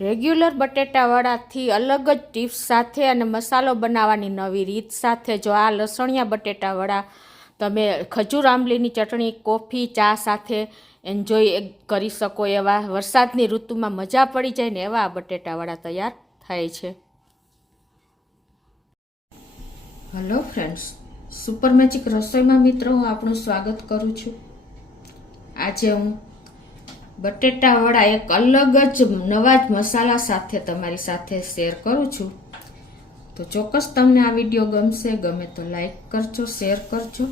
Regular બટેટાવડાથી અલગ જ tips સાથે અને મસાલો બનાવવાની નવી રીત સાથે જો આ લસણિયા બટેટાવડા તમે ખજૂર આંબલીની ચટણી, કોફી, ચા સાથે એન્જોય કરી શકો એવા વરસાદની ઋતુમાં મજા પડી જાય ને એવા આ બટેટાવડા તૈયાર થાય છે. હેલો ફ્રેન્ડ્સ, સુપર મેજિક રસોઈમાં મિત્રો હું આપણું સ્વાગત કરું છું. આજે હું બટેટાવડા એક અલગ જ નવા જ મસાલા સાથે તમારી સાથે શેર કરું છું. તો ચોક્કસ તમને આ વિડીયો ગમશે. ગમે તો લાઈક કરજો, શેર કરજો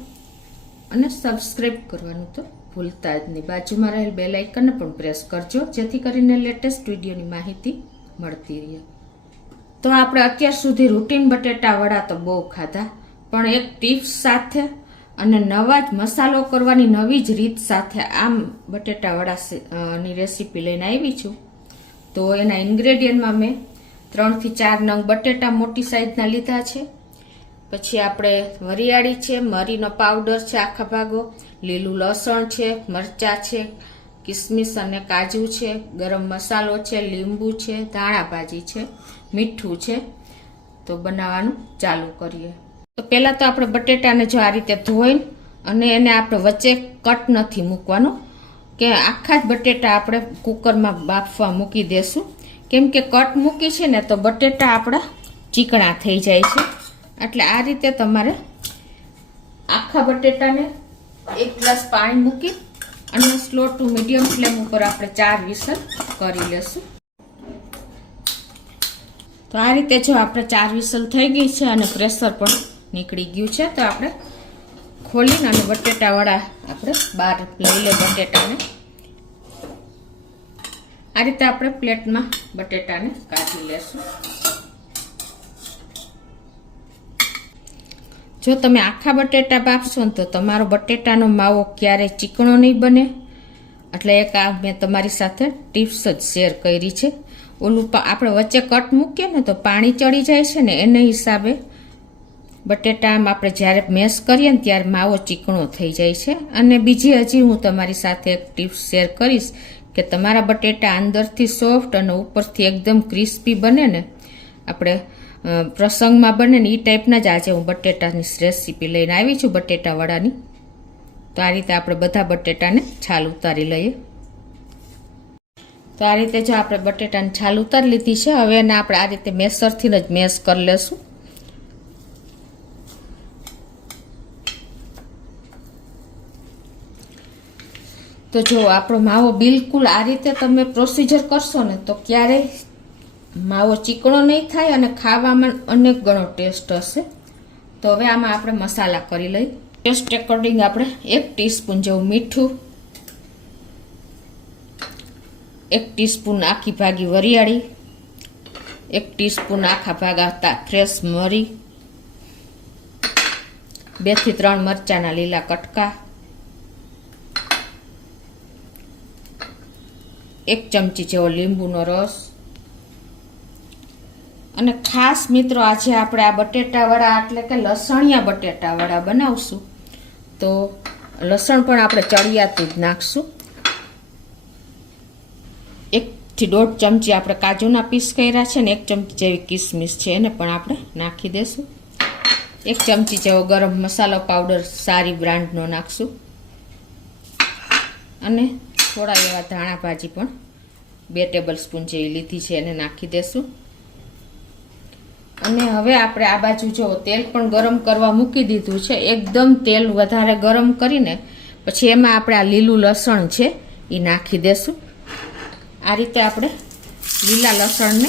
અને સબસ્ક્રાઈબ કરવાનું તો ભૂલતા જ નહીં. બાજુમાં રહેલ બેલ આઇકનને પણ પ્રેસ કરજો જેથી કરીને લેટેસ્ટ વિડીયોની માહિતી મળતી રહે. તો આપણે અત્યાર સુધી રૂટીન બટેટાવડા તો બહુ ખાધા, પણ એક ટિપ્સ સાથે અને નવા જ મસાલો કરવાની નવી જ રીત સાથે આમ બટેટાવડાની રેસીપી લઈને આવી છું. તો એના ઇન્ગ્રેડિયન્ટમાં મેં 3 થી 4 નંગ બટેટા મોટી સાઈઝના લીધા છે. પછી આપણે વરિયાળી છે, મરીનો પાવડર છે આખા ભાગો, લીલું લસણ છે, મરચાં છે, કિસમિસ અને કાજુ છે, ગરમ મસાલો છે, લીંબુ છે, ધાણા ભાજી છે, મીઠું છે. તો બનાવવાનું ચાલુ કરીએ. તો પહેલાં તો આપણે બટેટાને જો આ રીતે ધોઈને અને એને આપણે વચ્ચે કટ નથી મૂકવાનો, કે આખા જ બટેટા આપણે કુકરમાં બાફવા મૂકી દેશું. કેમ કે કટ મૂકી છે ને તો બટેટા આપણા ચીકણા થઈ જાય છે. એટલે આ રીતે તમારે આખા બટેટાને 1 ગ્લાસ પાણી મૂકી અને સ્લો ટુ મીડિયમ ફ્લેમ ઉપર આપણે 4 વિસલ કરી લેશું. તો આ રીતે જો આપણે 4 વિસલ થઈ ગઈ છે અને પ્રેશર પણ નીકળી ગયું છે, તો આપણે ખોલીને અને બટેટાવડા આપણે બહાર લઈ લે બટેટાને. આ રીતે આપણે પ્લેટમાં બટેટાને કાઢી લેશું. જો તમે આખા બટેટા બાફશો ને તો તમારો બટેટાનો માવો ક્યારેય ચીકણો નહીં બને. એટલે એક આ મેં તમારી સાથે ટિપ્સ જ શેર કરી છે. ઓલું આપણે વચ્ચે કટ મૂકીએ ને તો પાણી ચડી જાય છે ને, એને હિસાબે બટેટામાં આપણે જ્યારે મેશ કરીએ ને ત્યારે માવો ચીકણો થઈ જાય છે. અને બીજી હજી હું તમારી સાથે એક ટિપ્સ શેર કરીશ કે તમારા બટેટા અંદરથી સોફ્ટ અને ઉપરથી એકદમ ક્રિસ્પી બને ને, આપણે પ્રસંગમાં બને ને એ ટાઈપના જ આજે હું બટેટાની રેસીપી લઈને આવી છું બટેટા વડાની. તો આ રીતે આપણે બધા બટેટાને છાલ ઉતારી લઈએ. તો આ રીતે જો આપણે બટેટાની છાલ ઉતારી લીધી છે. હવે એને આપણે આ રીતે મેસરથી જ મેશ કરી લેશું. તો જો આપણો માવો બિલકુલ આ રીતે તમે પ્રોસીજર કરશો ને તો ક્યારેય માવો ચીકણો નહીં થાય અને ખાવામાં અનેક ગણો ટેસ્ટ હશે. તો હવે આમાં આપણે મસાલા કરી લઈએ. ટેસ્ટ એકોર્ડિંગ આપણે 1 ટીસ્પૂન જેવું મીઠું, 1 ટીસ્પૂન આખી ભાગી વરિયાળી, 1 ટીસ્પૂન આખા ભાગા ફ્રેશ મરી, 2 થી 3 મરચાના લીલા કટકા, 1 ચમચી જેવો લીંબુનો રસ. અને ખાસ મિત્રો આજે આપણે આ બટેટાવડા એટલે કે લસણિયા બટેટાવડા બનાવશું. તો લસણ પણ આપણે ચડિયાતું જ નાખશું. 1 થી 1.5 ચમચી આપણે કાજુના પીસ કર્યા છે ને 1 ચમચી જેવી કિસમિસ છે એને પણ આપણે નાખી દેશું. 1 ચમચી જેવો ગરમ મસાલો પાવડર સારી બ્રાન્ડનો નાખશું. અને થોડા એવા ધાણા ભાજી પણ 2 ટેબલ સ્પૂન જેવી લીધી છે એને નાખી દેશું. અને હવે આપણે આ બાજુ જો તેલ પણ ગરમ કરવા મૂકી દીધું છે. એકદમ તેલ વધારે ગરમ કરીને પછી એમાં આપણે આ લીલું લસણ છે એ નાખી દેશું. આ રીતે આપણે લીલા લસણને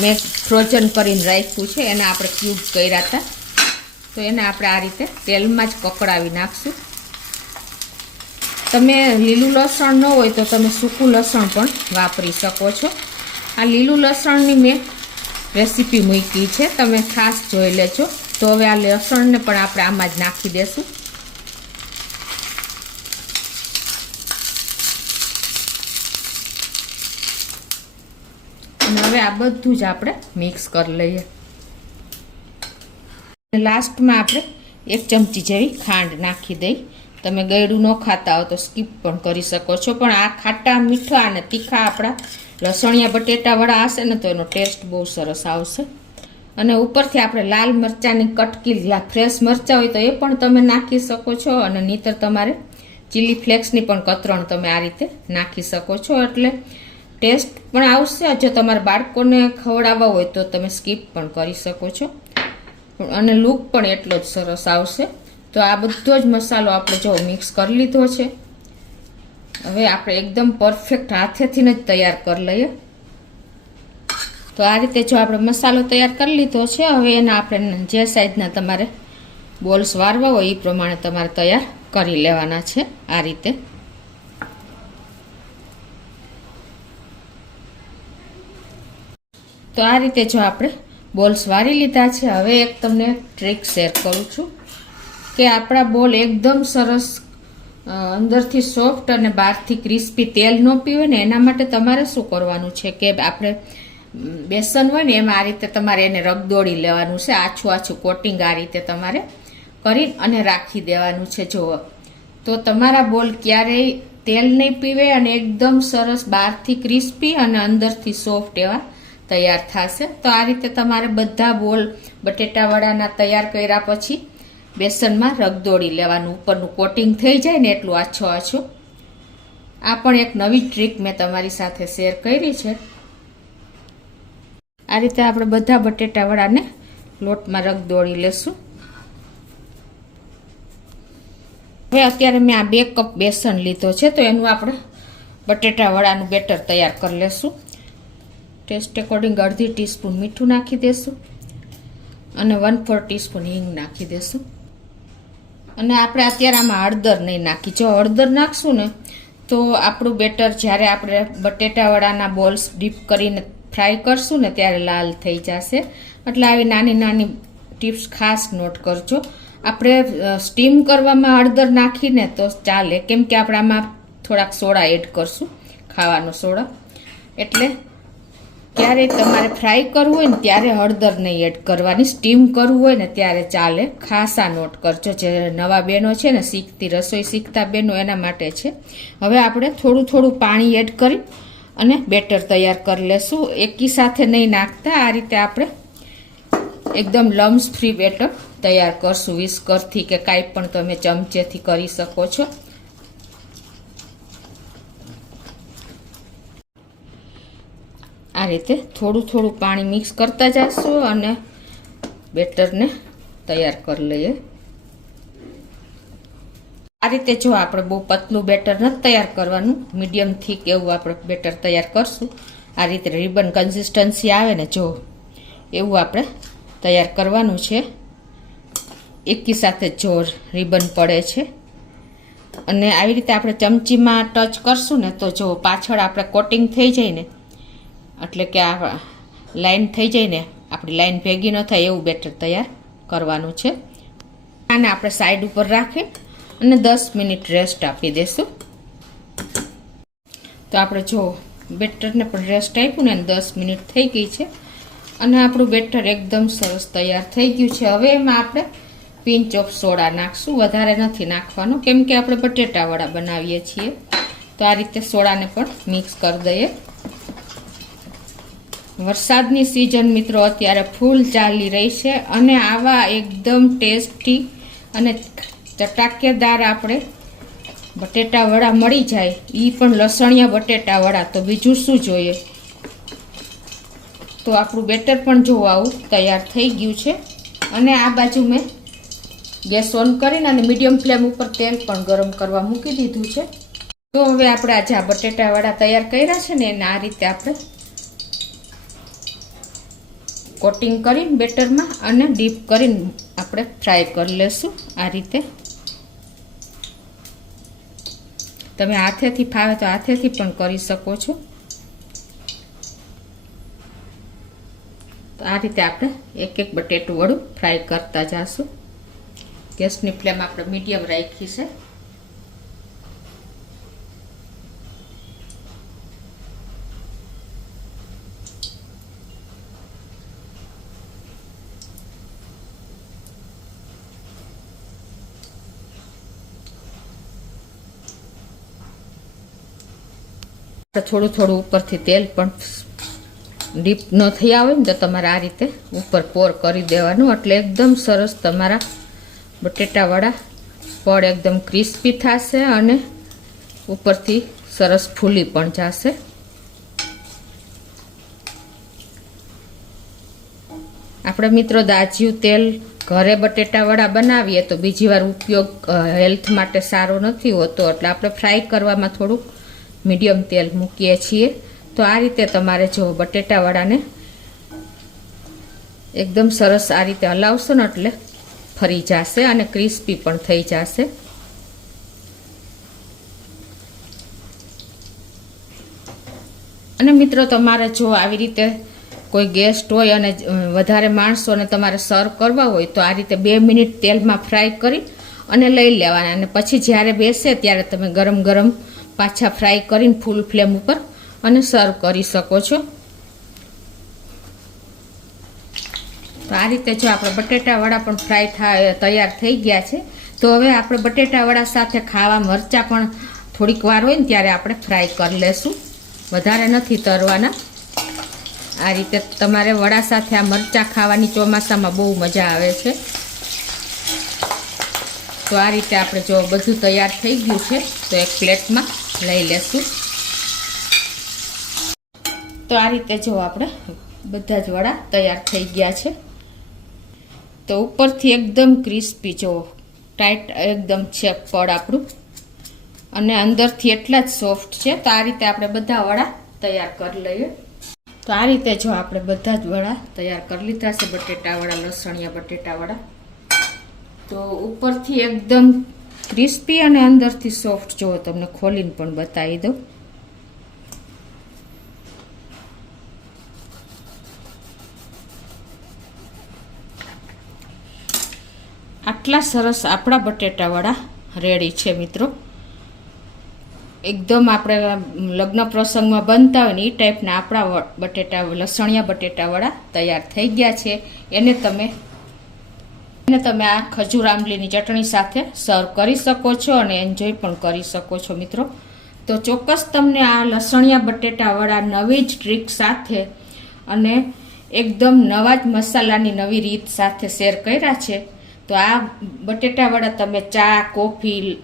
મેં ફ્રોઝન કરીને રાખ્યું છે, એને આપણે ક્યુબ કર્યા હતા. તો એને આપણે આ રીતે તેલમાં જ કકડાવી નાખશું. તમે લીલું લસણ ન હોય તો તમે સૂકું લસણ પણ વાપરી શકો છો. આ લીલું લસણની મેં રેસીપી મૂકી છે, તમે ખાસ જોઈ લેજો. તો હવે આ લસણને પણ આપણે આમાં જ નાખી દેશું. અને હવે આ બધું જ આપણે મિક્સ કરી લઈએ. લાસ્ટમાં આપણે 1 ચમચી જેવી ખાંડ નાખી દઈ. તમે ગળ્યું ન ખાતા હો તો સ્કીપ પણ કરી શકો છો, પણ આ ખાટા મીઠા અને તીખા આપણા લસણિયા બટેટાવાળા હશે ને તો એનો ટેસ્ટ બહુ સરસ આવશે. અને ઉપરથી આપણે લાલ મરચાંની કટકી ફ્રેશ મરચાં હોય તો એ પણ તમે નાખી શકો છો, અને નહીંતર તમારે ચીલી ફ્લેક્સની પણ કતરણ તમે આ રીતે નાખી શકો છો, એટલે ટેસ્ટ પણ આવશે. જો તમારે બાળકોને ખવડાવવા હોય તો તમે સ્કીપ પણ કરી શકો છો, અને લુક પણ એટલો જ સરસ આવશે. તો આ બધો જ મસાલો આપણે જો મિક્સ કરી લીધો છે. હવે આપણે એકદમ પરફેક્ટ હાથેથી જ તૈયાર કરી લઈએ. તો આ રીતે જો આપણે મસાલો તૈયાર કરી લીધો છે. હવે એના આપણે જે સાઈઝના તમારે બોલ્સ વારવા હોય એ પ્રમાણે તમારે તૈયાર કરી લેવાના છે આ રીતે. તો આ રીતે જો આપણે બોલ્સ વારી લીધા છે. હવે એક તમને ટ્રીક શેર કરું છું કે આપણા બોલ એકદમ સરસ અંદરથી સોફ્ટ અને બહારથી ક્રિસ્પી તેલ ન પીવે ને, એના માટે તમારે શું કરવાનું છે કે આપણે બેસન હોય ને એમાં આ રીતે તમારે એને રગદોળી લેવાનું છે. આછું આછું કોટિંગ આ રીતે તમારે કરી અને રાખી દેવાનું છે. જુઓ તો તમારા બોલ ક્યારેય તેલ નહીં પીવે અને એકદમ સરસ બહારથી ક્રિસ્પી અને અંદરથી સોફ્ટ એવા તૈયાર થશે. તો આ રીતે તમારે બધા બોલ બટેટાવડાના તૈયાર કર્યા પછી બેસનમાં રગદોળી લેવાનું, ઉપરનું કોટિંગ થઈ જાય ને એટલું આછો આછો. આ પણ એક નવી ટ્રીક મેં તમારી સાથે શેર કરી છે. આ રીતે આપણે બધા બટેટાવડાને લોટમાં રગદોળી લેશું. હવે અત્યારે મેં આ 2 કપ બેસન લીધો છે, તો એનું આપણે બટેટાવડાનું બેટર તૈયાર કરી લેશું. ટેસ્ટ એકોર્ડિંગ અડધી ટીસ્પૂન મીઠું નાખી દેશું અને 1/4 ટીસ્પૂન હિંગ નાખી દેશું. અને આપણે અત્યારે આમાં હળદર નહીં નાખી. જો હળદર નાખશું ને તો આપણું બેટર જ્યારે આપણે બટેટાવડાના બોલ્સ ડીપ કરીને ફ્રાય કરશું ને ત્યારે લાલ થઈ જશે. એટલે આવી નાની નાની ટિપ્સ ખાસ નોટ કરજો. આપણે સ્ટીમ કરવામાં હળદર નાખીને તો ચાલે, કેમ કે આપણે આમાં થોડાક સોડા એડ કરશું, ખાવાનો સોડા. એટલે ક્યારે તમારે ફ્રાય કરવું હોય ને ત્યારે હળદર નહીં એડ કરવાની, સ્ટીમ કરવું હોય ને ત્યારે ચાલે. ખાસા નોટ કરજો. જે નવા બહેનો છે ને રસોઈ શીખતા બહેનો એના માટે છે. હવે આપણે થોડું થોડું પાણી એડ કરી અને બેટર તૈયાર કરી લેશું. એકી સાથે નહીં નાખતા, આ રીતે આપણે એકદમ લમ્સ ફ્રી બેટર તૈયાર કરશું. વિસ્કરથી કે કાંઈ પણ તમે ચમચેથી કરી શકો છો. આ રીતે થોડું થોડું પાણી મિક્સ કરતા જશું અને બેટરને તૈયાર કરી લઈએ. આ રીતે જો આપણે બહુ પતલું બેટર નથી તૈયાર કરવાનું, મીડિયમ થીક એવું આપણે બેટર તૈયાર કરશું. આ રીતે રિબન કન્સિસ્ટન્સી આવે ને જો એવું આપણે તૈયાર કરવાનું છે. એકી સાથે જો રિબન પડે છે અને આવી રીતે આપણે ચમચીમાં ટચ કરશું ને તો જો પાછળ આપણે કોટિંગ થઈ જાય ને, એટલે કે આ લાઈન થઈ જાય ને, આપણી લાઈન ભેગી ન થાય એવું બેટર તૈયાર કરવાનું છે. આને આપણે સાઈડ ઉપર રાખી અને 10 મિનિટ રેસ્ટ આપી દઈશું. તો આપણે જો બેટરને પણ રેસ્ટ આપ્યું ને 10 મિનિટ થઈ ગઈ છે અને આપણું બેટર એકદમ સરસ તૈયાર થઈ ગયું છે. હવે એમાં આપણે પિંચ ઓફ સોડા નાખશું. વધારે નથી નાખવાનું, કેમ કે આપણે બટેટાવડા બનાવીએ છીએ. તો આ રીતે સોડાને પણ મિક્સ કરી દઈએ. વરસાદની સિઝન મિત્રો અત્યારે ફૂલ ચાલી રહી છે અને આવા એકદમ ટેસ્ટી અને ચટાકેદાર આપણે બટેટાવડા મળી જાય, એ પણ લસણિયા બટેટાવડા, તો બીજું શું જોઈએ. તો આપણું બેટર પણ જો આવું તૈયાર થઈ ગયું છે. અને આ બાજુ મેં ગેસ ઓન કરીને અને મીડિયમ ફ્લેમ ઉપર તેલ પણ ગરમ કરવા મૂકી દીધું છે. તો હવે આપણે આજે આ બટેટાવડા તૈયાર કર્યા છે ને એને આ રીતે આપણે કોટિંગ કરીને બેટરમાં અને ડીપ કરીને આપણે ફ્રાય કરી લેશું. આ રીતે તમે હાથેથી ફાવે તો હાથેથી પણ કરી શકો છો. તો આ રીતે આપણે એક એક બટેટું વડું ફ્રાય કરતા જઈશું. ગેસની ફ્લેમ આપણે મીડિયમ રાખી છે. થોડું થોડું ઉપરથી તેલ પણ ડીપ ન થઈ આવે ને તો તમારે આ રીતે ઉપર પોર કરી દેવાનું, એટલે એકદમ સરસ તમારા બટેટાવાળા પડ એકદમ ક્રિસ્પી થશે અને ઉપરથી સરસ ફૂલી પણ જશે. આપણે મિત્રો દાજ્યું તેલ ઘરે બટેટાવાળા બનાવીએ તો બીજી વાર ઉપયોગ હેલ્થ માટે સારો નથી હોતો, એટલે આપણે ફ્રાય કરવામાં થોડુંક મીડિયમ તેલ મૂકીએ છીએ. તો આ રીતે તમારે જો બટેટાવાળાને એકદમ સરસ આ રીતે હલાવશો ને એટલે ફરી જશે અને ક્રિસ્પી પણ થઈ જશે. અને મિત્રો તમારે જો આવી રીતે કોઈ ગેસ્ટ હોય અને વધારે માણસોને તમારે સર્વ કરવા હોય તો આ રીતે 2 મિનિટ તેલમાં ફ્રાય કરી અને લઈ લેવાના, અને પછી જ્યારે બેસે ત્યારે તમે ગરમ ગરમ પાછા ફ્રાય કરીને ફૂલ ફ્લેમ ઉપર અને સર્વ કરી શકો છો. તો આ રીતે જો આપણે બટેટાવાળા પણ તૈયાર થઈ ગયા છે. તો હવે આપણે બટેટાવાળા સાથે ખાવા મરચાં પણ થોડીક વાર હોય ને ત્યારે આપણે ફ્રાય કરી લેશું, વધારે નથી તરવાના. આ રીતે તમારે વડા સાથે આ મરચાં ખાવાની ચોમાસામાં બહુ મજા આવે છે. તો આ રીતે આપણે જો બધું તૈયાર થઈ ગયું છે તો એક પ્લેટમાં લઈ લેશું. તો આ રીતે જો આપણે બધા જ વડા તૈયાર થઈ ગયા છે. તો ઉપરથી એકદમ ક્રિસ્પી જો ટાઈટ એકદમ છે પડ આપણું, અને અંદરથી એટલા જ સોફ્ટ છે. તો આ રીતે આપણે બધા વડા તૈયાર કરી લઈએ. તો આ રીતે જો આપણે બધા જ વડા તૈયાર કરી લીધા છે, બટેટાવાળા, લસણિયા બટેટાવાળા. તો ઉપરથી એકદમ ક્રિસ્પી અને અંદરથી સોફ્ટ, જો તમને ખોલીને પણ બતાવી દઉં. આટલા સરસ આપણા બટેટાવાળા રેડી છે મિત્રો. એકદમ આપણે લગ્ન પ્રસંગમાં બનતા હોય ને એ ટાઈપના આપણા બટેટા, લસણિયા બટેટાવાળા તૈયાર થઈ ગયા છે. એને તમે આ ખજૂર આંબલીની ચટણી સાથે સર્વ કરી શકો છો અને એન્જોય પણ કરી શકો છો મિત્રો. તો ચોક્કસ તમને આ લસણિયા બટેટાવાળા નવી જ ટ્રીક સાથે અને એકદમ નવા જ મસાલાની નવી રીત સાથે શેર કર્યા છે. તો આ બટેટાવાળા તમે ચા, કોફી,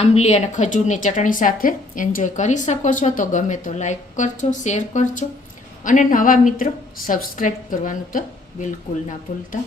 આંબલી અને ખજૂરની ચટણી સાથે એન્જોય કરી શકો છો. તો ગમે તો લાઈક કરજો, શેર કરજો અને નવા મિત્રો સબસ્ક્રાઈબ કરવાનું તો બિલકુલ ના ભૂલતા.